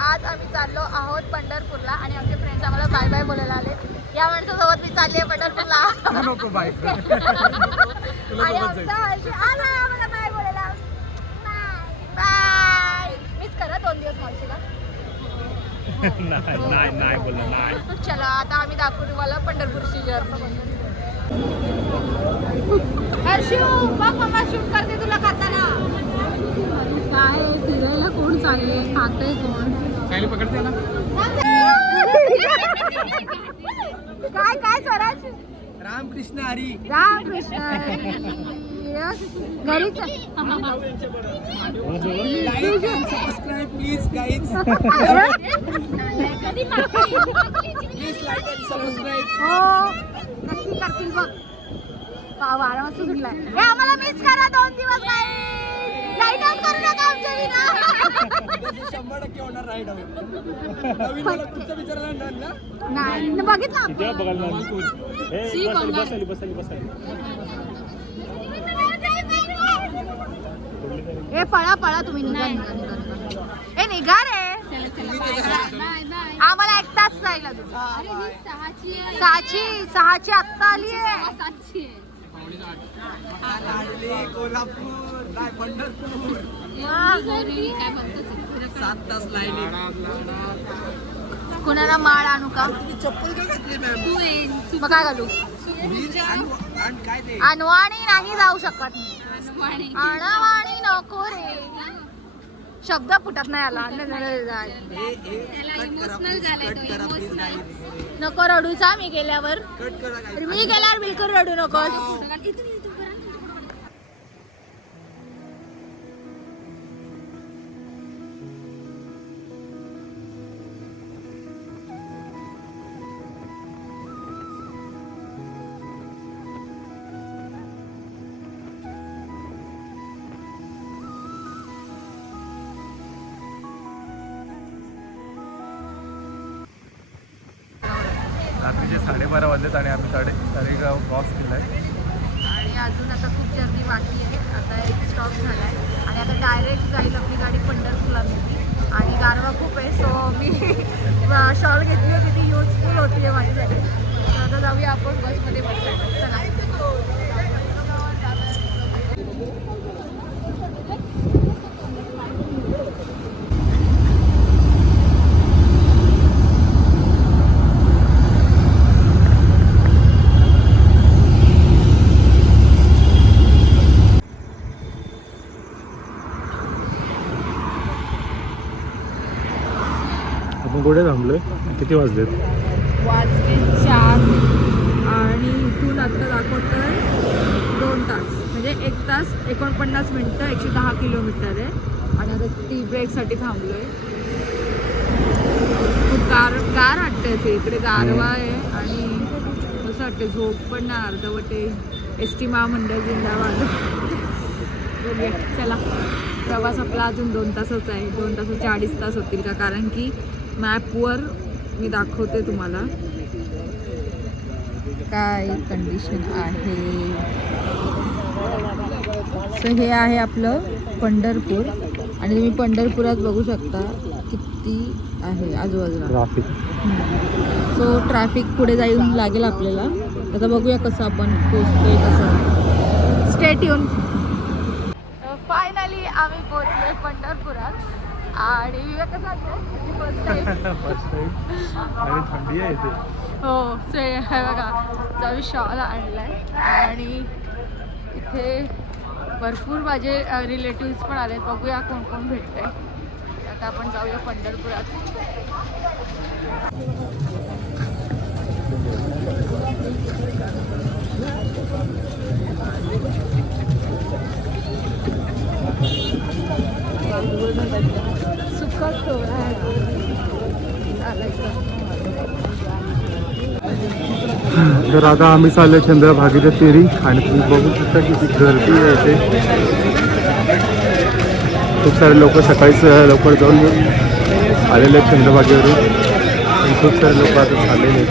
आज आम्ही चाललो आहोत पंढरपूरला आणि आमचे फ्रेंड्स आम्हाला बाय बाय बोलायला आले. या माणसासोबत मी चालली आहे पंढरपूरला. नको बाय. आणि आमचा हर्षी आला आम्हाला बाय बोलायला. बाय. मीच करा 2 दिवस मावशीला. नाही बोलला नाही. चला आता आम्ही दाखवू तुम्हाला पंढरपूरची जर्नी. हर्षू बघ मम्मा शूट करते तुला खाताना. काय फिरायला कोण चालले खाते कोण सायली पकडते ना. काय स्वराज. रामकृष्ण हरी. रामकृष्ण घरीच subscribe please guys. Please like and subscribe. हो नक्की करतील बघ. वारा मस्त सुटलाय. हे आम्हाला मिस करा 2 दिवस. लाईट आउट करू नका आमच्या विना. 100% होणार राईड आउट. नवीन मला पुढचा विचारायला ना. नाही बघितलं किती बघायला ए पळा पळा तुम्ही निघा ए निघा रे. आम्हाला 1 तास जाईल अजून. 6ची आत्ता आली आहे. कोल्हापूर नाही पंढरपूर. 7 तास लाईन. कुणाला माळ आणू का. चप्पल का घातली मॅम. मग काय घालू. काय ते अनवाणी नाही जाऊ शकत. अनवाणी नको रे. शब्द फुटत नाही आला. नको रडूचा मी गेल्यावर. मी गेल्यावर बिलकुल रडू नको. रात्रीचे 12:30 वाजलेत आणि आम्ही तळेगाव क्रॉस केला आहे. आणि अजून आता खूप जर्नी बाकी आहे. आता एक स्टॉप झाला आहे आणि आता डायरेक्ट जाईल आपली गाडी पंढरपूरला मिळते. आणि गारवा खूप आहे सो मी शॉल घेतली होती ती युजफुल होती आहे माझ्यासाठी. तर आता जाऊया आपण बसमध्ये बसायला. चला आपण कुठे थांबलोय. किती वाजलेत. वाजले 4 आणि इथून आता दाखवतोय 2 तास म्हणजे 1 तास 49 मिनटं 110 किलोमीटर आहे. आणि आता टी ब्रेकसाठी थांबलोय. खूप गार वाटतंय असे इकडे. गारवा आहे आणि असं वाटतं झोप पण नाही. अर्धवटे ST महामंडळ जिंदाबाद. बघूया चला. प्रवास आपला अजून 2 तासच आहे. 2 तासाचे 2.5 तास होतील का. कारण की मॅपवर मी दाखवते तुम्हाला काय कंडिशन आहे. सो हे आहे आपलं पंढरपूर आणि तुम्ही पंढरपुरात बघू शकता किती आहे आजूबाजूला ट्रॅफिक. सो ट्रॅफिक पुढे जाऊन लागेल आपल्याला. आता बघूया कसं आपण पोहोचतोय कसं. स्टेट येऊन फायनली आम्ही पोहोचलोय पंढरपुरात. आणि कसं वाटतं फर्स्ट टाइम आणि थंडी आहे इथे. हो हे बघा जाऊ शॉल आणलाय. आणि इथे भरपूर माझे रिलेटिव्स पण आले. बघूया कोण कोण भेटतंय. आता आपण जाऊया पंढरपुरात. सुका सोहळा तर आता आम्ही चाललो चंद्रभागेच्या तेरी. आणि तुम्ही बघू शकता किती गर्दी आहे इथे. खूप सारे लोक सकाळीच लवकर जाऊन आलेले आहेत चंद्रभागेवरून. आणि खूप सारे लोक आता चाललेले आहेत.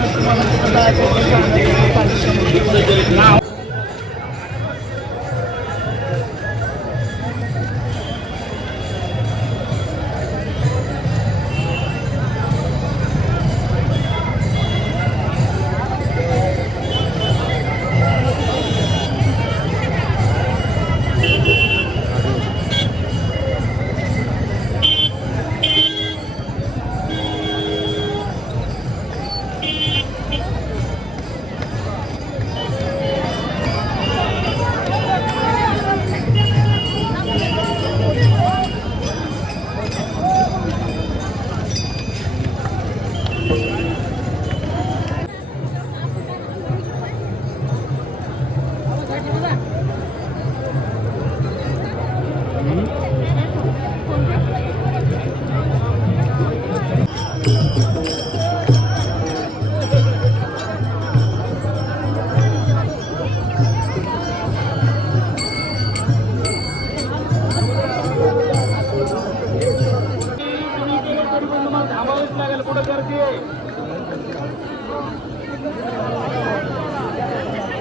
थांबावीच लागेल कुठं गर्दी आहे.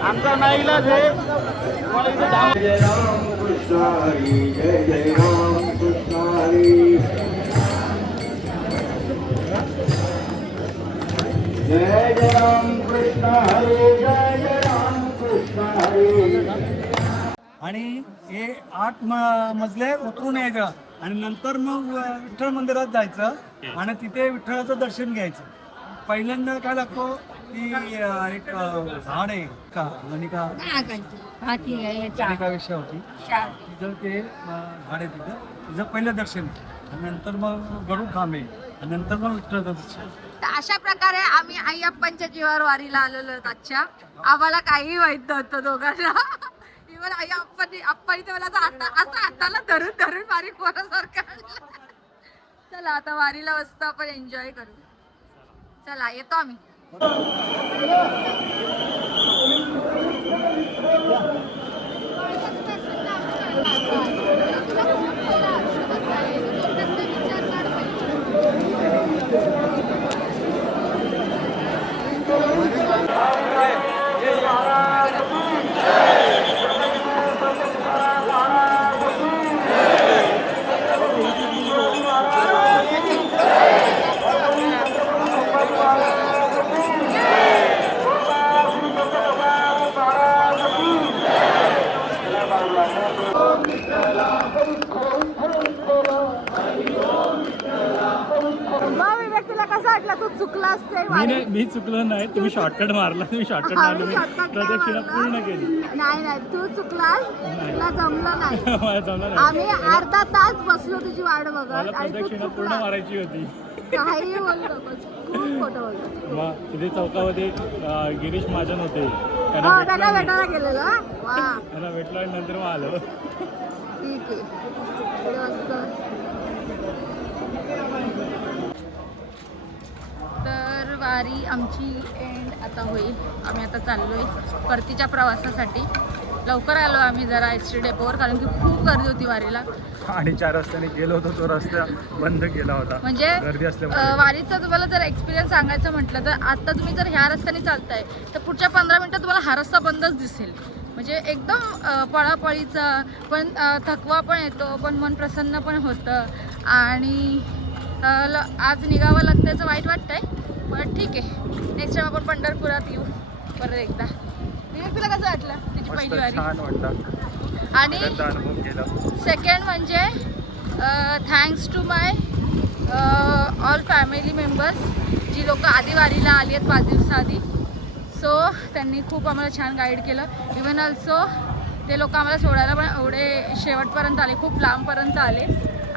आमचा नाईलाज आहे. तुम्हाला इथे थांब. जय राम कृष्ण हरी जय जय राम कृष्ण हरी जय जय राम कृष्ण हरी जय जय राम कृष्ण हरी. आणि हे 8 मजले उतरून यायचं आणि नंतर मग विठ्ठल मंदिरात जायचं आणि तिथे विठ्ठलाचं दर्शन घ्यायचं. पहिल्यांदा काय लागतो की एक झाड आहे का मनिका विषय होती तिथं ते झाड आहे तिथं पहिलं दर्शन आणि नंतर मग गरुड खांब आहे आणि नंतर मग विठ्ठलाचं दर्शन. तर अशा प्रकारे आम्ही अय्यप्पांच्या जीवावर वारीला आलेलो आहोत. आजच्या आम्हाला काही माहित नव्हतं दोघांना. इव्हन अय्यप्पांनी तर मला असं हाताला धरून धरून वारी पोरासारखं. चला आता वारीला मस्त आपण एन्जॉय करू. चला येतो आम्ही. तू चुकला असते. मी चुकलो नाही. तुम्ही शॉर्टकट मारला. तुम्ही शॉर्टकट मारला. प्रदक्षिणा पूर्ण केली. नाही तू चुकलास. तुला जमलं नाही. मला जमलं नाही. आम्ही अर्धा तास बसलो तुझी वाट बघत आणि तू प्रदक्षिणा पूर्ण चुकला. मारायची होती. काही बोलू नकोस. खूप खोटं बोलतोस. मग तिथे चौकामध्ये गिरीश महाजन होते. त्यांना भेटायला गेलेलं. वा त्यांना भेटलो आणि नंतर मग आलो. ठीक आहे. मस्त. तर वारी आमची एंड आता होईल. आम्ही आता चाललोय परतीच्या प्रवासासाठी. लवकर आलो आम्ही जरा एसटी डेपोवर कारण की खूप गर्दी होती वारीला. आणि 4 रस्त्याने गेलो होतो. तो रस्ता बंद केला होता म्हणजे गर्दी असल्यामुळे. वारीचा तुम्हाला जर एक्सपिरियन्स सांगायचं म्हटलं तर आता तुम्ही जर ह्या रस्त्याने चालताय तर पुढच्या 15 मिनिटात तुम्हाला हा रस्ता बंदच दिसेल. म्हणजे एकदम पळापळीचा पण थकवा पण येतो पण मन प्रसन्न पण होतं. आणि आज निघावं लागतं त्याचं वाईट वाटतंय पण ठीक आहे. नेक्स्ट टाइम आपण पंढरपुरात येऊ परत एकदा. तुला कसं वाटलं तुझी पहिली वारी? छान वाटलं. आणि अनुभव केला. सेकंड म्हणजे thanks to my all family members जी लोक आधी वारीला आली आहेत 5 दिवसाआधी. सो त्यांनी खूप आम्हाला छान गाईड केलं. इवन ऑल्सो ते लोक आम्हाला सोडायला पण एवढे शेवटपर्यंत आले. खूप लांबपर्यंत आले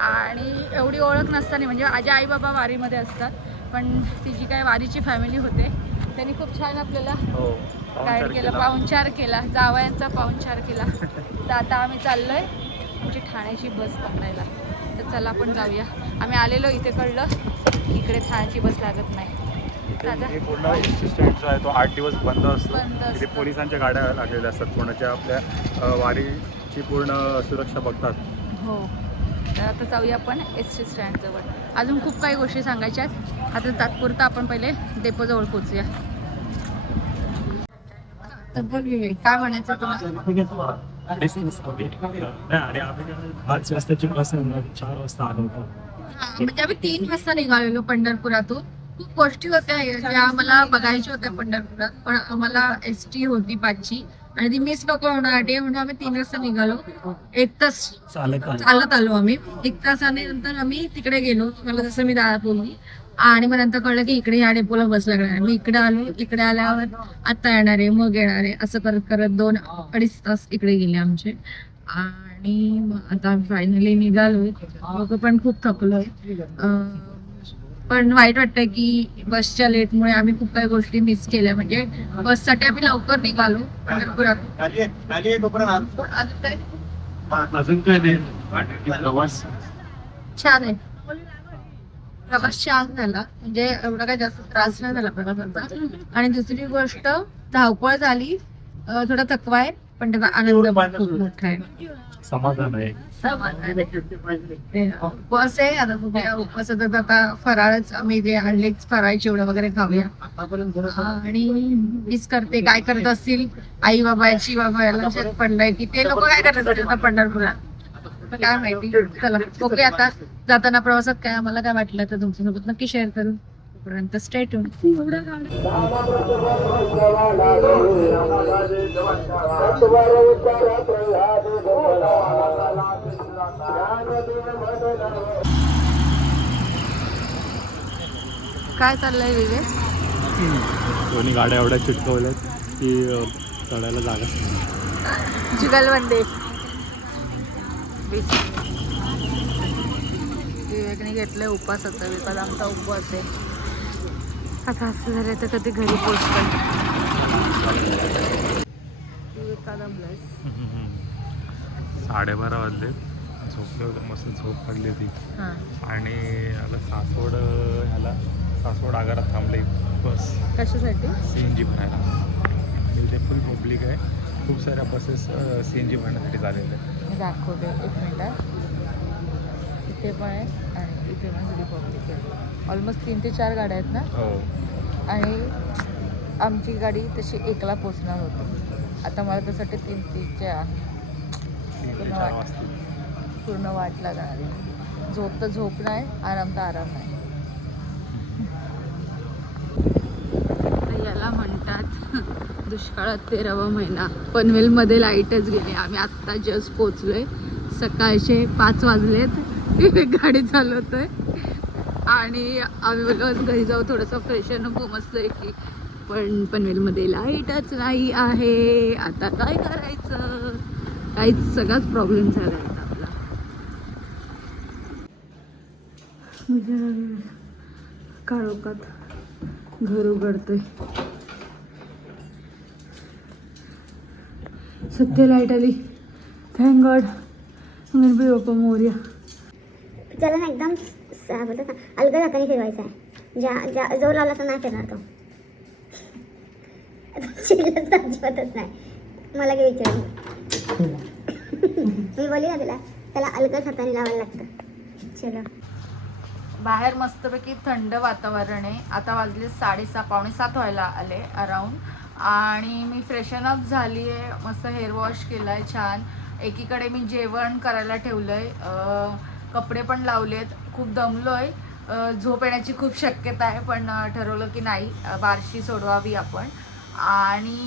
आणि एवढी ओळख नसताना म्हणजे माझे आई बाबा वारीमध्ये असतात पण ती जी काय वारीची फॅमिली होते त्यांनी खूप छान आपल्याला गाईड केलं. पाहुणचार केला. जावयांचा पाहुणचार केला. तर आता आम्ही चाललोय आमची ठाण्याची बस पकडायला. तर चला आपण जाऊया. आम्ही आलेलो इथे कळलं इकडे ठाण्याची बस लागत नाही. हे पूर्ण एसटी स्टँड जो आहे तो 8 दिवस बंद असतो. बंद तिथे असतो. पोलिसांच्या गाड्या लागलेल्या असतात कोणाच्या आपल्या वारीची पूर्ण सुरक्षा बघतात. हो. तर आता जाऊया आपण एसटी स्टँडजवळ. अजून खूप काही गोष्टी सांगायच्या आहेत. आता तात्पुरता आपण पहिले डेपोजवळ पोचूया. तर बोल काय म्हणायचं तुम्हाला? आणि आम्ही 5 वाजताची बस 4 वाजता आलो होतो. म्हणजे आम्ही 3 वाजता निघालेलो पंढरपुरातून. खूप गोष्टी होत्या ज्या आम्हाला बघायच्या होत्या पंढरपुरात पण आम्हाला एसटी होती 5ची आणि ती मिस नको होण्यासाठी म्हणून आम्ही 3 वाजता निघालो. 1 तास चालत आलो आम्ही. 1 तासाने नंतर आम्ही तिकडे गेलो. मला जसं मी दादा बोलली आणि मग नंतर कळलं की इकडे ह्या डेपोला बस लागणार आहे. मी इकडे आलो. इकडे आल्यावर आता येणार आहे मग येणार आहे असं करत करत 2-2.5 तास इकडे गेले आमचे. आणि मग आता फायनली निघालोय. लोक पण खूप थकलोय. पण वाईट वाटतंय की बसच्या लेटमुळे आम्ही खूप काही गोष्टी मिस केल्या. म्हणजे बससाठी आम्ही लवकर निघालो पंढरपुरात. अजून काय नाही. प्रवास छान आहे. प्रवास छान झाला. म्हणजे एवढा काही जास्त त्रास नाही झाला प्रवासाचा. आणि दुसरी गोष्ट धावपळ झाली. थोडा थकवा आहे पण त्याचा आनंद पण खूप मोठा आहे. समाधान आहे. समाधान आहे. उपवास आहे आता बघूया. उपवासात आता फराळच आम्ही जे आणले फराळ चिवडा वगैरे खाऊया. आणि मिस करते काय करत असतील आई बाबाची बाबा याला लक्षात पडलंय की ते लोक काय करत असतील आता पंढरपुरात काय माहिती. चला ओके आता जाताना प्रवासात काय आम्हाला काय वाटलं तर तुमच्यासोबत नक्की शेअर करू. तोपर्यंत स्टे ट्यून. काय चाललंय विवेक? दोन्ही गाड्या एवढ्या चिटकवल्यात की चढायला जागा नाही. जुगलबंदे विवेकने घेतलंय उपवासाचा. विकास आमचा उपवास आहे. आता असं झालं तर कधी घरी पोहोचतो. विवेक का दमलाय? 12:30 वाजले. झोपले होते, मस्त झोप काढली होती. आणि आता सासवड आगारात थांबले बस. कशासाठी? CNG भरायला. इथे फुल पब्लिक आहे. खूप साऱ्या बसेस CNG भरण्यासाठी झालेल्या आहेत. मी दाखवते एक मिनिटात. इथे पण आहे आणि इथे पण सगळी पब्लिक आहे. ऑलमोस्ट 3 ते 4 गाड्या आहेत ना. हो. आणि आमची गाडी तशी 1ला पोचणार होती. आता मला त्यासाठी 3 ते 4 पूर्ण वाट लागणार आहे. झोप तर झोप नाही, आराम तर आराम नाही. याला म्हणतात दुष्काळात 13वा महिना. पनवेलमध्ये लाईटच गेली. आम्ही आत्ता जस्ट पोचलोय. सकाळचे 5 वाजलेत. गाडी चालवतोय आणि आम्ही बोललो घरी जाऊ थोडंसं फ्रेशन होऊ मस्त आहे की. पण पनवेलमध्ये लाईटच नाही आहे. आता काय करायचं? काहीच सगळाच प्रॉब्लेम झाला आहे आपला. काळोखात घर उघडतोय. सत्य लाईट आली. Thank God. गणपती बाप्पा मोरया. त्याला ना एकदम बोलतात ना अलगद हाताने फिरवायचा आहे. ज्या जोर लावला तर नाही फिरणार तो. शिकलंच अजिबातच नाही. मला काय विचारलं मी बोलली ना तुला त्याला अलगद हाताने लावायला लागतं. चलो. बाहेर मस्तपैकी थंड वातावरण आहे. आता वाजले 6:30 पावणे 7 व्हायला आले अराऊंड. आणि मी फ्रेशन अप झाली आहे. मस्त हेअर वॉश केला आहे छान. एकीकडे मी जेवण करायला ठेवलं आहे. कपडे पण लावलेत. खूप दमलो आहे. झोप येण्याची खूप शक्यता आहे. पण ठरवलं की नाही बारशी सोडवावी आपण. आणि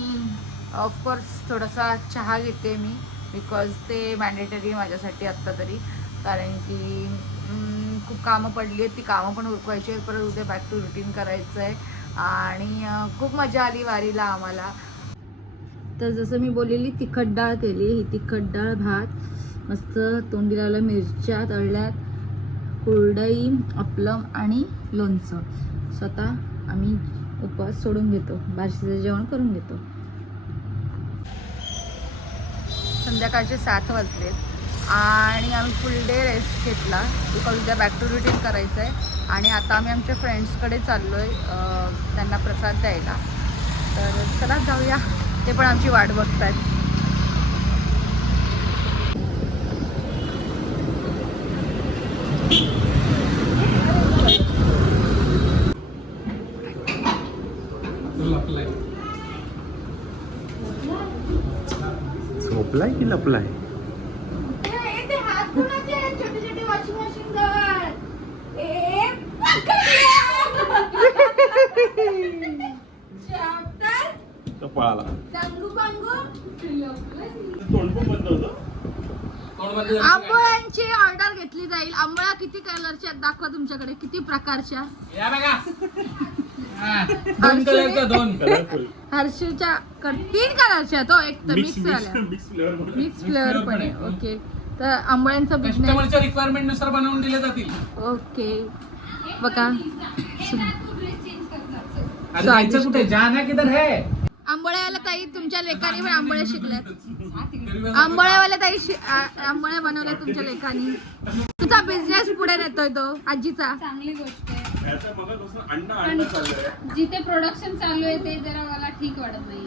ऑफकोर्स थोडासा चहा घेते मी. बिकॉज ते मॅन्डेटरी आहे माझ्यासाठी आत्ता तरी. कारण की खूप कामं पडली आहेत. ती कामं पण उरकवायची आहेत. परत उद्या बॅक टू रुटीन करायचं आहे. आणि खूप मजा आली वारीला आम्हाला. तर जसं मी बोललेली तिखट डाळ केली. ही तिखट डाळ भात मस्त तोंडी लावलं. मिरच्या तळल्यात. कुरडई अप्पलम आणि लोणचं. स्वतः आम्ही उपवास सोडून घेतो. बारशीचं जेवण करून घेतो. संध्याकाळचे 7 वाजलेत आणि आम्ही फुल डे रेस्ट घेतला. बिकॉज उद्या बॅक टू रुटीन करायचं आहे. आणि आता आम्ही आमच्या फ्रेंड्सकडे चाललो आहे त्यांना प्रसाद द्यायला. तर चला जाऊया. ते पण आमची वाट बघतात. झोपलाय की लपलाय? पळाला. आंबोळ्यांची ऑर्डर घेतली जाईल. आंबोळ्या किती कलरच्या दाखवा तुमच्याकडे. किती प्रकारच्या? हर्षूच्या 3 कलरच्या. तो एक तर मिक्स फ्लेवर पण आहे. ओके. तर आंबोळ्यांचा बिझनेस रिक्वायरमेंट नुसार बनवून दिले जातील. ओके. बघा कुठे जाना किधर है. आंबोळ्यावाल्या ताई तुमच्या लेखानी पण आंबोळ्या शिकल्यात. आंबोळ्यावाल्या ताई आंबोळ्या बनवल्या तुमच्या लेखानी. तुझा बिझनेस पुढे नेतोय तो आजीचा. चांगली गोष्ट आहे. पण जिथे प्रोडक्शन चालू आहे ते जरा मला ठीक वाटत नाही.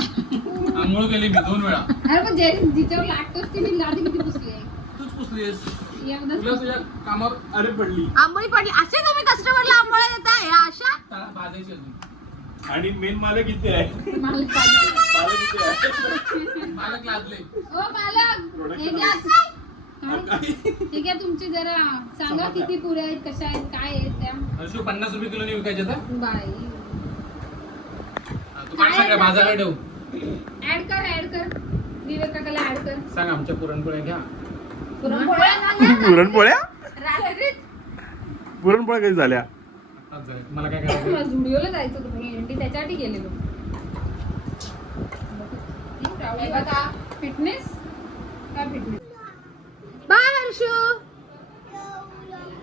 आंघोळ केली मी 2 वेळा. अरे पण जिच्यावर लागतोस ती मी लादी किती पुसली आहे. तूच पुसलीस. एकदाच तुला तुझ्या कामावर अरे पडली. आंबोळी पडली. असे तुम्ही कस्टमरला आंबोळ्या देताय या अशा? भाजायची अजून. आणि मेन मालक किती आहे? मालक मालक लादले. ओ मालक हे घ्या. हे घ्या तुमची जरा सांगा किती पुऱ्या आहेत, कशा आहेत, काय आहेत त्या. हर्षू 50 रुपये किलो विकायचे तर बाई तू काय सगळ्या भाजायला ठेव. ऍड कर विवेक काकाला ऍड कर. सांग आमच्या पुरणपोळ्या घ्या. पुरणपोळ्या सांगा. पुरणपोळ्या रात्रीच पुरणपोळ्या कधी झाल्या? आताच जाऊया. मला काय करायचं? मला झुडिओला जायचं होतं मी एंडी त्याच्यासाठी गेलेलो. फिटनेस काय फिटनेस. बाय हर्षू.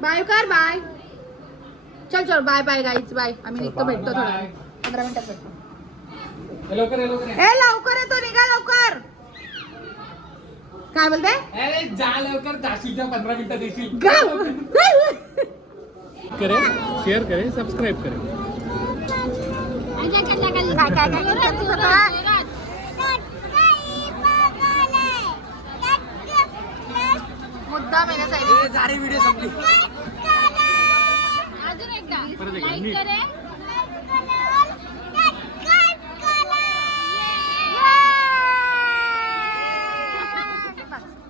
बाय कर बाय. चल बाय बाय गाईच बाय. आम्ही निघतो भेटतो थोडा 15 मिनिटात भेटतो. हे लवकर ये, लवकर ये. ए लवकर येतो निघा लवकर. काय बोलते? अरे जा लवकर. जाशील 15 मिनिटात येशील. करे शेअर करे सबस्क्राईब करे. मुद्दा मेरा साईड. व्हिडिओ संपली. अजून एकदा लाईक करे